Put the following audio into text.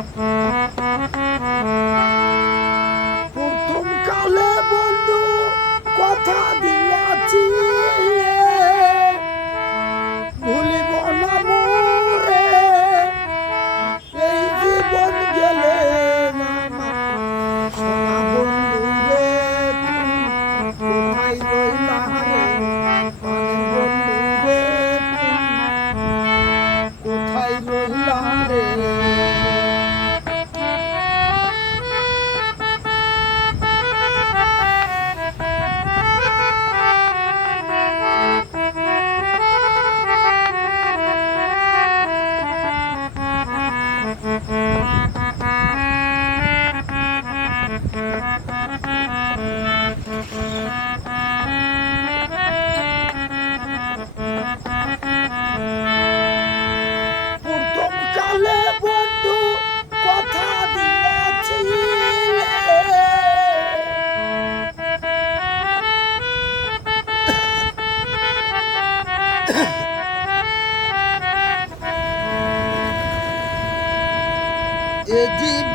Mm-hmm. এ জীবনে